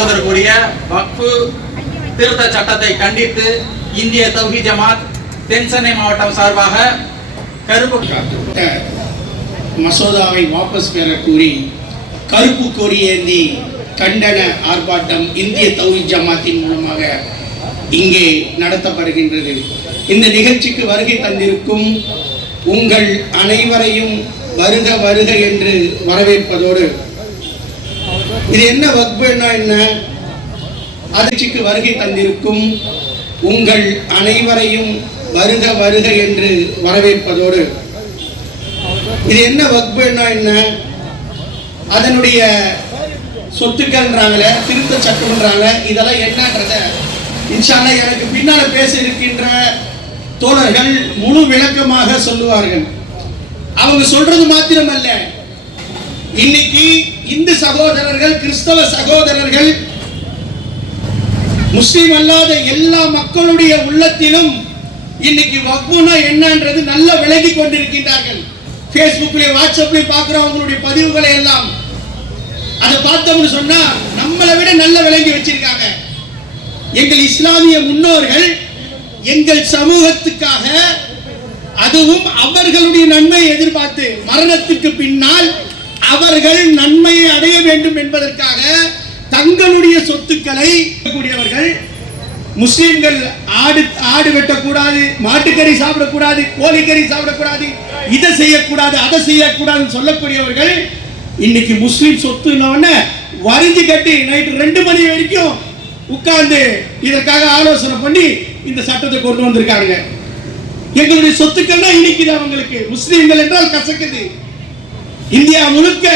அதற்குரிய வக்ஃபு திருத்த சட்டத்தை கண்டித்து இந்திய தௌஹி ஜமாத் தென்சென்னை மாவட்டம் சார்பாக கருப்பு மசோதாவை வாபஸ் பெற கூறி கருப்பு கொடி ஏந்தி கண்டன ஆர்ப்பாட்டம் இந்திய தௌஹி ஜமாத்தின் மூலமாக இங்கே நடத்தப்படுகின்றது. இந்த நிகழ்ச்சிக்கு வருகை தந்திருக்கும் உங்கள் அனைவரையும் வருக வருக என்று வரவேற்பதோடு இது என்ன வக்புனா என்ன? அதிர்ச்சிக்கு வருகை தந்திருக்கும் உங்கள் அனைவரையும் வருக வருக என்று வரவேற்பதோடு. இது என்ன வக்புனா என்ன? அதனுடைய சொத்துக்கள்ன்றாங்களே திருத்த சட்டம்ன்றாங்க இதெல்லாம் என்னன்றத இன்ஷால்லா எனக்கு பின்னால பேச இருக்கின்ற தோழர்கள் முழு விளக்கமாக சொல்லுவார்கள். அவங்க சொல்றது மாத்திரமல்ல. இன்னைக்கு இந்து சகோதரர்கள் கிறிஸ்தவ சகோதரர்கள் முஸ்லீம் அல்லாத எல்லா மக்களுடைய உள்ளத்திலும் இன்னைக்கு வக்புனா என்னன்றது நல்லா விலகி கொண்டிருக்கின்றார்கள். ஃபேஸ்புக்லயும் வாட்ஸ்அப்லயும் பார்க்குறோம் அவங்களுடைய பதிவுகளை எல்லாம். அதை பார்த்தோம்னு சொன்னா நம்மளை விட நல்ல விளங்கி வச்சிருக்காங்க. எங்கள் இஸ்லாமிய முன்னோர்கள் எங்கள் சமூகத்துக்காக அதுவும் அவர்களுடைய நன்மையை எதிர்பார்த்து மரணத்துக்கு பின்னால் அவர்கள் நன்மையை அடைய வேண்டும் என்பதற்காக தங்களுடைய சொத்துக்களை கூடியவர்கள் முஸ்லிம்கள் ஆடு ஆடு வெட்டக்கூடாது மாட்டுக்கறி சாப்பிடக்கூடாது கோழிக்கறி சாப்பிடக்கூடாது இதை செய்யக்கூடாது அதை செய்யக்கூடாதுன்னு சொல்லக்கூடியவர்கள் இன்னைக்கு முஸ்லீம் சொத்து வரிஞ்சு கட்டி நைட்டு ரெண்டு மணி வரைக்கும் உட்கார்ந்து இதற்காக ஆலோசனை பண்ணி இந்த சட்டத்தை கொண்டு வந்திருக்காங்க. எங்களுடைய சொத்துக்கள் தான் இனிக்குது அவங்களுக்கு. முஸ்லீம்கள் என்றால் கசக்குது. இந்தியா முழுக்க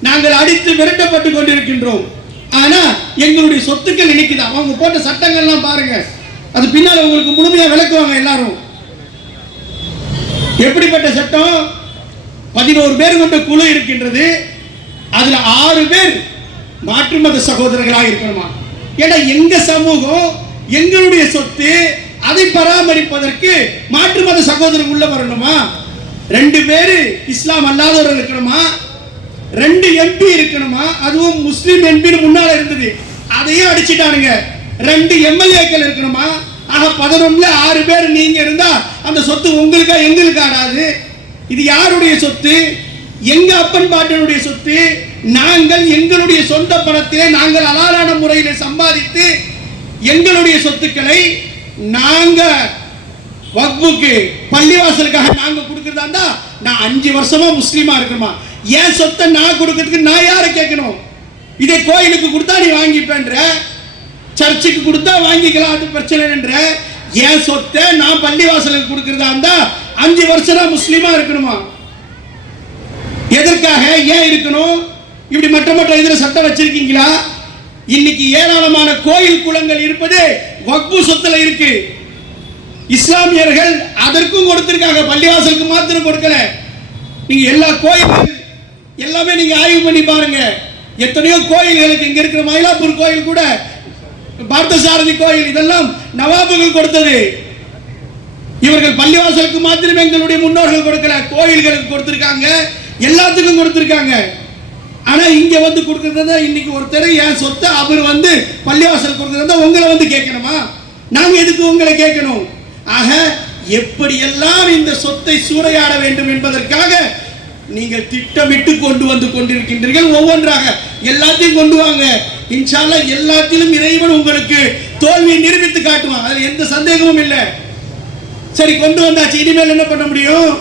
நாங்கள் அடித்து விரட்டப்பட்டு கொண்டிருக்கின்றோம். ஆனா எங்களுடைய சொத்துக்கள் இனிக்குது. அவங்க போட்ட சட்டங்கள்லாம் பாருங்க. அது பின்னால் உங்களுக்கு முழுமையா விளக்குவாங்க எல்லாரும். எப்படிப்பட்ட சட்டம்? பதினோரு பேர் கொண்ட குழு இருக்கின்றது. அதுல ஆறு பேர் மாற்று மத சகோதரர்களாக இருக்கணுமா? ஏன்னா எங்க சமூகம் எங்களுடைய சொத்து அதை பராமரிப்பதற்கு மாற்று மத சகோதரர் உள்ள வரணுமா? ரெண்டு பேரு இஸ்லாம் அல்லாதவர்கள் இருக்கணுமா? ரெண்டு எம்பி இருக்கணுமா? அதுவும் முஸ்லீம் எம்பின்னு முன்னால இருந்தது. அதையும் அடிச்சிட்டானுங்க. ரெண்டு எம்எல்ஏக்கள் இருக்கணுமா? ஆக பதினொன்னுல ஆறு பேர் நீங்க இருந்தா அந்த சொத்து உங்களுக்கா எங்களுக்கு ஆடாது. இது யாருடைய சொத்து? எங்க அப்பன் பாட்டனுடைய சொத்து? நாங்கள் எங்களுடைய சொந்த பணத்திலே நாங்கள் அலாலான முறையில் சம்பாதித்து எங்களுடைய சொத்துக்களை நாங்கள் வக்புக்கு பள்ளிவாசலுக்காக நாங்க கொடுக்கறதா இருந்தா நான் அஞ்சு வருஷமா முஸ்லீமா இருக்கணுமா என் சொத்தை நான் கொடுக்கறதுக்கு நான் யாரை கேட்கணும்? இதே கோயிலுக்கு கொடுத்தா நீ வாங்கிப்பேன்ற சர்ச்சுக்கு கொடுத்தா வாங்கிக்கலாம் அது பிரச்சனைன்ற என் சொத்தை நான் பள்ளிவாசலுக்கு கொடுக்கறதா இருந்தா அஞ்சு வருஷம் முஸ்லீமா இருக்கணுமா? எதற்காக ஏன் இருக்கணும்? இப்படி மற்ற மற்ற இதில் சட்டம் வச்சிருக்கீங்களா? இன்னைக்கு ஏராளமான கோயில் குளங்கள் இருப்பது வக்பு சொத்துல இருக்கு. இஸ்லாமியர்கள் அதற்கும் கொடுத்திருக்காங்க. பள்ளிவாசலுக்கு மாத்திரம் கொடுக்கல. நீங்க எல்லா கோயில்கள் எல்லாமே நீங்க ஆய்வு பண்ணி பாருங்க. எத்தனையோ கோயில்களுக்கு இங்க இருக்கிற மயிலாப்பூர் கோயில் கூட பார்த்தசாரதி கோயில் இதெல்லாம் நவாபுகள் கொடுத்தது. இவர்கள் பள்ளிவாசலுக்கு மாத்திரமே எங்களுடைய முன்னோர்கள் கொடுக்கல. கோயில்களுக்கு கொடுத்திருக்காங்க. எல்லாத்துக்கும் கொடுத்திருக்காங்க. ஆனா இங்க வந்து கொடுக்கறத இன்னைக்கு ஒருத்தர் என் சொத்தை அவர் வந்து பள்ளிவாசல் கொடுக்கறத உங்களை வந்து கேட்கணுமா? நாங்க எதுக்கு உங்களை கேட்கணும்? ஆக எப்படியெல்லாம் இந்த சொத்தை சூறையாட வேண்டும் என்பதற்காக நீங்கள் திட்டமிட்டு கொண்டு வந்து கொண்டிருக்கின்றீர்கள். ஒவ்வொன்றாக எல்லாத்தையும் கொண்டு வாங்க. இன்ஷால்லா எல்லாத்திலும் இறைவன் உங்களுக்கு தோல்வியை நிரூபித்து காட்டுவான். அதில் எந்த சந்தேகமும் இல்லை. சரி கொண்டு வந்தாச்சு. இனிமேல் என்ன பண்ண முடியும்?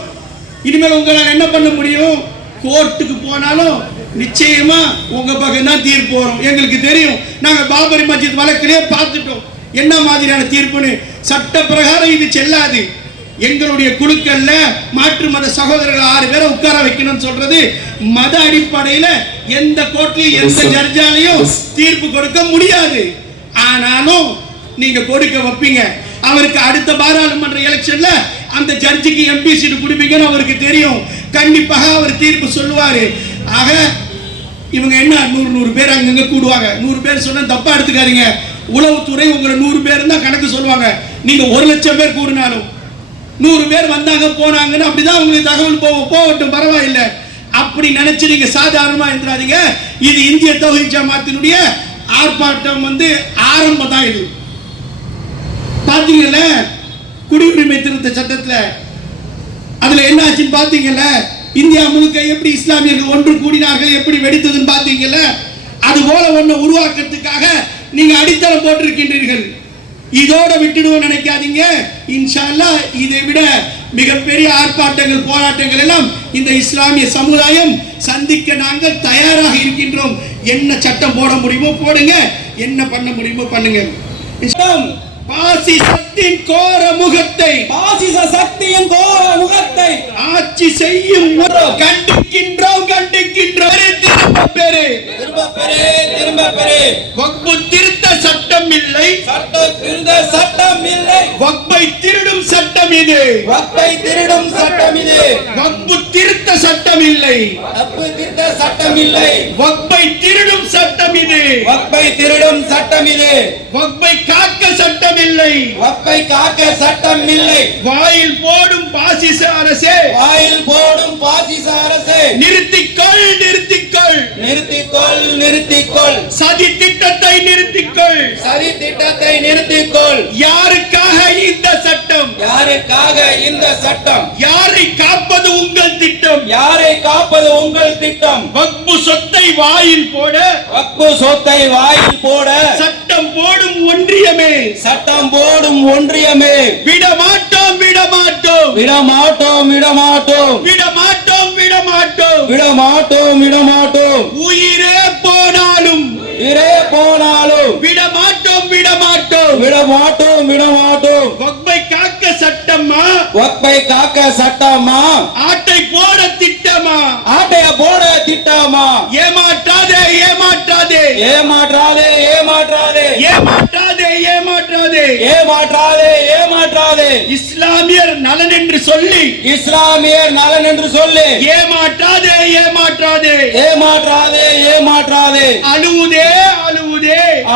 இனிமேல் உங்களால் என்ன பண்ண முடியும்? கோர்ட்டுக்கு போனாலும் நிச்சயமா உங்க பக்கம் தான் தீர்ப்பு வரும். எங்களுக்கு தெரியும். நாங்கள் பாபரி மஸ்ஜித் வழக்கிலே பார்த்துட்டோம். என்ன மாதிரியான தீர்ப்புன்னு? சட்ட பிரகாரம் இது செல்லாது. எங்களுடைய குழுக்கள்ல மாற்று மத சகோதரர்கள் ஆறு பேரை உட்கார வைக்கணும்னு சொல்றது மத அடிப்படையில எந்த கோர்ட்லயும் எந்த ஜட்ஜாலையும் தீர்ப்பு கொடுக்க முடியாது. ஆனாலும் நீங்க கொடுக்க வைப்பீங்க. அவருக்கு அடுத்த பாராளுமன்ற எலெக்ஷன்ல அந்த ஜட்ஜுக்கு எம்பி சீட்டு கொடுப்பீங்கன்னு அவருக்கு தெரியும். கண்டிப்பாக அவர் தீர்ப்பு சொல்லுவாரு. ஆக இவங்க என்ன நூறு நூறு பேர் அங்கங்க கூடுவாங்க. நூறு பேர் சொன்னா தப்பா எடுத்துக்காதீங்க. உளவுத்துறை உங்களை நூறு பேர் தான் கணக்கு சொல்லுவாங்க. நீங்க ஒரு லட்சம் பேர் கூடினாலும். நூறு பேர் வந்தாங்க போனாங்கன்னு அப்படிதான் உங்களுக்கு தகவல் போக போகட்டும் பரவாயில்லை. அப்படி நினைச்சு நீங்க சாதாரணமா இருந்துடாதீங்க. இது இந்திய தொகை ஜமாத்தினுடைய ஆர்ப்பாட்டம் வந்து ஆரம்பம் தான் இது. பாத்தீங்கல்ல? குடியுரிமை திருத்த சட்டத்துல. அதுல என்ன ஆச்சுன்னு பாத்தீங்கல்ல? இந்தியா முழுக்க எப்படி இஸ்லாமியர்கள் ஒன்று கூடினார்கள் எப்படி வெடித்ததுன்னு பாத்தீங்கல்ல? அது போல ஒன்று உருவாக்குறதுக்காக நீங்க அடித்தளம் போட்டிருக்கின்றீர்கள். இதோட விட்டுடுவோம் நினைக்காதீங்க. இன்ஷா அல்லாஹ் இதை விட மிகப்பெரிய ஆர்ப்பாட்டங்கள் போராட்டங்கள் எல்லாம் இந்த இஸ்லாமிய சமுதாயம் சந்திக்க நாங்கள் தயாராக இருக்கின்றோம். என்ன சட்டம் போட முடியுமோ போடுங்க. என்ன பண்ண முடியுமோ பண்ணுங்க. இஸ்லாம் பாசிசத்தின் கோர முகத்தை பாசிச சக்தியின் கோர முகத்தை ஆட்சி செய்யும் கண்டிக்கின்றோம் கண்டிக்கின்றோம். பெரு. பெறே திரும்ப பெறே வக்பு திருத்த சட்டம் இல்லை. சட்டம் திருந்த சட்டம் இல்லை. வக்பை திருடும் சட்டம் இது. வப்பை திருடும் சட்டம் இது. வக்பு திருத்த சட்டம் இல்லை. தப்பு திருத்த சட்டம் இல்லை. வக்பை திருடும் சட்டம் இது. வப்பை திருடும் சட்டம் இது. வக்பை காக்க சட்டம் இல்லை. வப்பை காக்க சட்டம் இல்லை. வாயில் போடும் பாசிச அரசே. வாயில் போடும் பாசிச அரசு. நிறுத்திக்கொள் நிறுத்திக்கொள். நிறுத்திக்கொள் நிறுத்திக்கொள். சதி திட்டத்தை நிறுத்திக்கொள். சரி திட்டத்தை நிறுத்திக்கொள். யாருக்காக இந்த சட்டம்? யாருக்காக இந்த சட்டம்? யாரை காப்பது உங்கள் திட்டம்? யாரை காப்பது உங்கள் திட்டம்? வக்பு சொத்தை வாயில் போட. வக்கு சொத்தை வாயில் போட. சட்டம் போடும் ஒன்றியமே. சட்டம் போடும் ஒன்றியமே. விட மாட்டோம் விட மாட்டோம் விடமாட்டோம் விடமாட்டோம். விட மாட்டோம் விட மாட்டோம் விடமாட்டோம் விடமாட்டோம். உயிரே போனாலும் இரே போனாலும் விட மாட்டோம் விட மாட்டோம் விடமாட்டோம் விடமாட்டோம். வக்பை காக்க சட்டமா? வப்பை காக்க சட்டமா? ஆட்டை போட திட்டமா? ஆட்டைய போட திட்டமா? ஏமாற்றாதே ஏமாற்றாதே. ஏமாற்றாதே ஏமாற்றாதே. ஏமாற்றாதே ஏமாற்றாதே. ஏமாற்றாதே ஏமாற்றாதே. இஸ்லாமியர் நலன் என்று சொல்லி. இஸ்லாமியர் நலன் என்று சொல்லி. ஏமாற்றாதே ஏமாற்றாதே. ஏமாற்றாதே ஏமாற்றாதே. அழுவுதே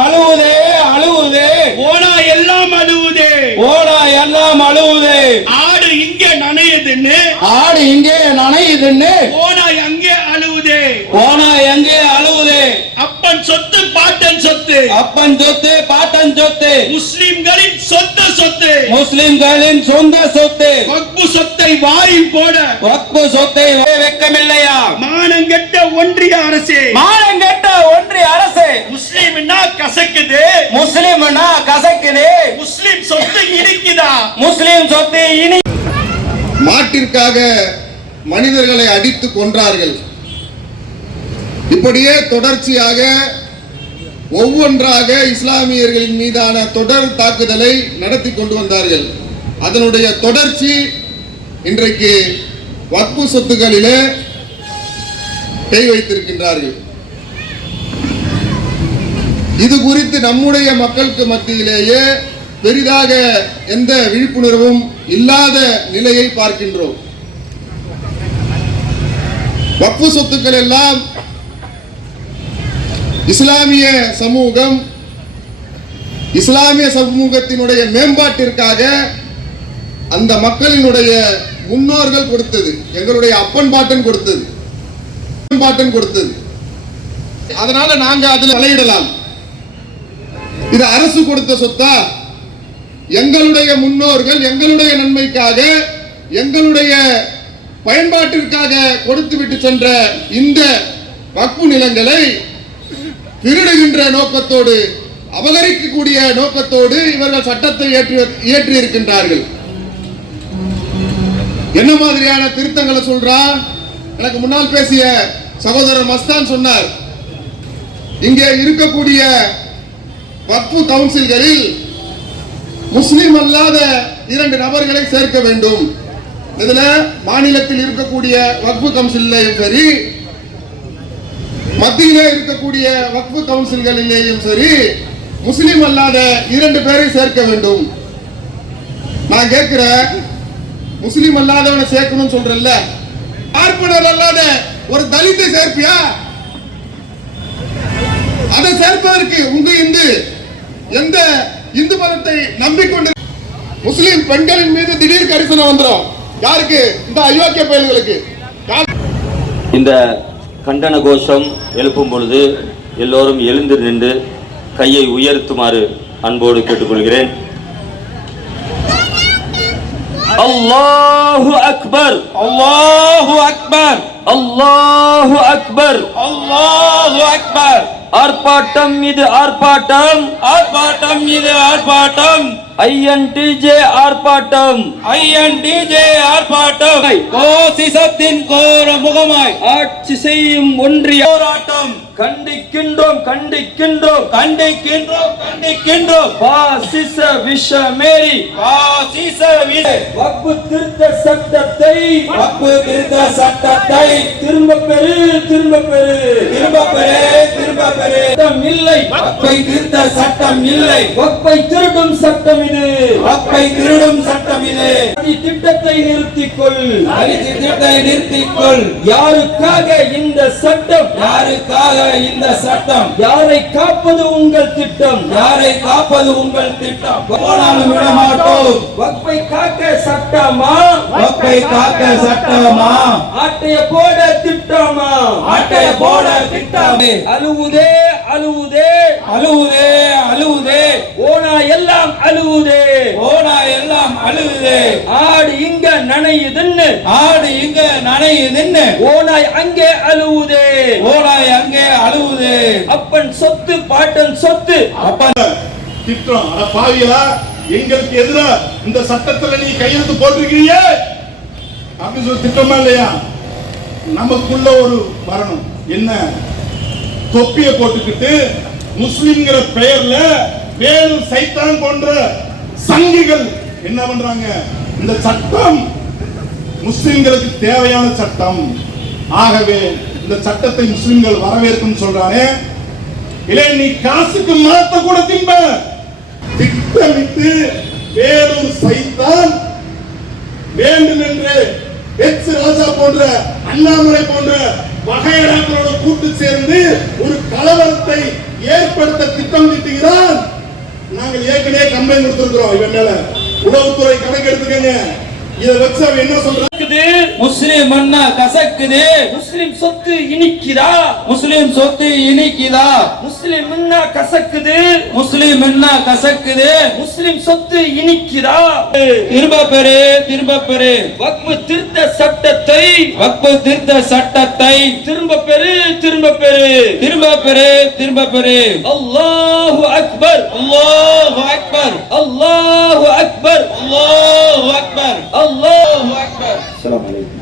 அழுவுதே அழுவுதே. ஓனா எல்லாம் அழுவுதே. ஓடா எல்லாம் அழுவுதே. ஆடு இங்கே நனையுதுன்னு. ஆடு இங்கே நனையுதுன்னு. ஓனா அங்கே அழுவுதே. ஓனா எங்கே அழுவுதே. அப்பன் சொத்து பாட்டன் சொத்து. அப்பன் சொத்து பாட்டன் சொத்து. முஸ்லிம்களின் சொந்த சொத்து. முஸ்லிம்களின் சொந்த சொத்து. சொத்தை வாயில் போட. வக்பு சொத்தை வெக்கமில்லையா மானங்கெட்ட ஒன்றிய அரசே. மானங்கெட்ட ஒன்றிய அரசு. முஸ்லிம்னா கசக்குது. முஸ்லிம்னா கசக்குது. முஸ்லிம் சொத்து இனிக்குதா? முஸ்லிம் சொத்து இனி மாட்டிற்காக மனிதர்களை அடித்து கொன்றார்கள். இப்படியே தொடர்ச்சியாக ஒவ்வொன்றாக இஸ்லாமியர்களின் மீதான தொடர் தாக்குதலை நடத்தி கொண்டு வந்தார்கள். அதனுடைய தொடர்ச்சி இன்றைக்கு வக்பு சொத்துக்களிலே கை வைத்திருக்கின்றார்கள். இது குறித்து நம்முடைய மக்களுக்கு மத்தியிலேயே பெரிதாக எந்த விழிப்புணர்வும் இல்லாத நிலையை பார்க்கின்றோம். வக்பு சொத்துக்கள் எல்லாம் இஸ்லாமிய சமூகம் இஸ்லாமிய சமூகத்தினுடைய மேம்பாட்டிற்காக அந்த மக்களினுடைய முன்னோர்கள் கொடுத்தது எங்களுடைய அப்பன் பாட்டன் கொடுத்தது. பாட்டன் கொடுத்தது. அதனால நாங்க அதில் தலையிடலாம். இது அரசு கொடுத்த சொத்தா? எங்களுடைய முன்னோர்கள் எங்களுடைய நன்மைக்காக எங்களுடைய பயன்பாட்டிற்காக கொடுத்து விட்டு சென்ற இந்த வக்பு நிலங்களை திருடுகின்ற நோக்கத்தோடு அபகரிக்கக்கூடிய நோக்கத்தோடு இவர்கள் சட்டத்தை ஏற்றி இயற்றி இருக்கின்றார்கள் என்ன மாதிரியான திருத்தங்களை சொல்றா? எனக்கு முன்னால் பேசிய சகோதரர் மஸ்தான் சொன்னார் இங்கே இருக்கக்கூடிய வக்பு கவுன்சில்களில் முஸ்லிம் அல்லாத இரண்டு நபர்களை சேர்க்க வேண்டும். இதுல மாநிலத்தில் இருக்கக்கூடிய வக்பு கவுன்சிலையும் சரி மத்தியிலே இருக்கக்கூடிய வக்பு கவுன்சில்களிலேயும் சரி முஸ்லிம் அல்லாத இரண்டு பேரை சேர்க்க வேண்டும். நான் கேட்கிறேன் முஸ்லீம் அல்லாதவனை சேர்க்கணும்னு சொல்றல்ல? பார்ப்பனர் அல்லாத ஒரு தலித்தை சேர்ப்பியா? அதை சேர்ப்பதற்கு உங்க இந்து. எந்த இந்து மதத்தை நம்பிக்கொண்டு முஸ்லீம் பெண்களின் மீது திடீர் கரிசனம் வந்துடும் யாருக்கு? இந்த அயோக்கிய பயல்களுக்கு. இந்த கண்டன கோஷம் எழுப்பும் பொழுது எல்லோரும் எழுந்து நின்று கையை உயர்த்துமாறு அன்போடு கேட்டுக்கொள்கிறேன். அல்லாஹு அக்பர் அல்லாஹு அக்பர் அல்லாஹு அக்பர் அல்லாஹு அக்பர் ஆர்ப்பாட்டம் இது ஆர்ப்பாட்டம் ஆர்ப்பாட்டம் இது ஆர்ப்பாட்டம் ஐஎன்டிஜே ஆர்ப்பாட்டம் ஐஎன்டிஜே ஆர்ப்பாட்டம் கோசிசத்தின் கோர முகமாய். ஆட்சி செய்யும் ஒன்றிய போராட்டம். கண்டிக்கின்றோம் கண்டிக்கின்றோம். கண்டிக்கின்றோம் கண்டிக்கின்றோம். பாசிச விஷமேரி பாசிச விசை வக்பு திருத்த சட்டத்தை. வக்பு திருத்த சட்டத்தை. திரும்ப பெறு திரும்ப பெறு. திரும்ப பெறு திரும்ப பெறு. சட்டம் இல்லை. வக்பை திருத்த சட்டம் இல்லை. வக்பை திருடும் சட்டம் இது வக்பை திருடும் சட்டம் இது அதி திட்டத்தை நிறுத்திக் கொள் அரிசித்தத்தை நிறுத்திக்கொள். யாருக்காக இந்த சட்டம்? யாருக்காக இந்த சட்டம்? யாரை காப்பது உங்கள் திட்டம்? யாரை காப்பது உங்கள் திட்டம்? போனாலும் விட மாட்டோம் வக்பை காக்க சட்டமா? வக்பை காக்க சட்டமா? ஆட்டைய போட திட்டமா? ஆட்டை போட திட்டமே. அழுவுதே. அழுவுதே. அழுவுதே அழுவுதே. ஓனா எல்லாம் அழுவுதே. ஓனா எல்லாம் அழுவுதே. ஆடு இங்க நனையுதுன்னு. ஆடு இங்க நனையுதுன்னு. ஓனாய் அங்கே அழுவுதே. ஓனாய் அங்கே அழுவுதே. அப்பன் சொத்து பாட்டன் சொத்து. அப்ப திட்டம் அட பாவிகளா எங்களுக்கு எதிரா இந்த சட்டத்துல நீ கையெழுத்து போட்டிருக்கிறீங்க? அப்படின்னு சொல்லி திட்டமா இல்லையா? நமக்குள்ள ஒரு வரணும் என்ன? தொப்பியை போட்டுக்கிட்டு முஸ்லிம்ங்கிற பெயர்ல வேறு சைத்தான் போன்ற சங்கிகள் என்ன பண்றாங்க? இந்த சட்டம் முஸ்லிம்களுக்கு தேவையான சட்டம். ஆகவே இந்த சட்டத்தை முஸ்லிம்கள் வரவேற்கும் சொல்றானே. இல்லை நீ காசுக்கு மாத்த கூட திம்ப. திட்டமிட்டு வேறொரு சைத்தான் வேண்டும் என்று எச் ராஜா போன்ற அண்ணாமலை போன்ற வகையடாக்களோட கூட்டு சேர்ந்து ஒரு கலவரத்தை ஏற்படுத்த திட்டம் தீட்டுகிறான் நாங்கள் ஏற்கனவே கம்ப்ளைண்ட் கொடுத்திருக்கிறோம் இவன் மேல. உளவுத்துறை கணக்கு எடுத்துக்கங்க இதை வச்சு அவன் என்ன சொல்றான்? முஸ்லிம் மண்ணா கசக்குது. முஸ்லிம் சொத்து இனிக்குதா? முஸ்லிம் சொத்து இனிக்குதா? முஸ்லிம் கசக்குது. முஸ்லிம் என்ன கசக்குது. முஸ்லிம் சொத்து இனிக்குதா? திரும்ப பெறு திரும்ப பெறு. வக்பு திருத்த சட்டத்தை. வக்பு திருத்த சட்டத்தை. திரும்ப பெறு திரும்ப பெறு. திரும்ப பெறு திரும்ப பெறு. அல்லாஹு அக்பர். அல்லாஹு அக்பர். அல்லாஹு அக்பர். அல்லாஹு அக்பர். அல்லாஹு அக்பர் அஸ்ஸலாமு அலைக்கும்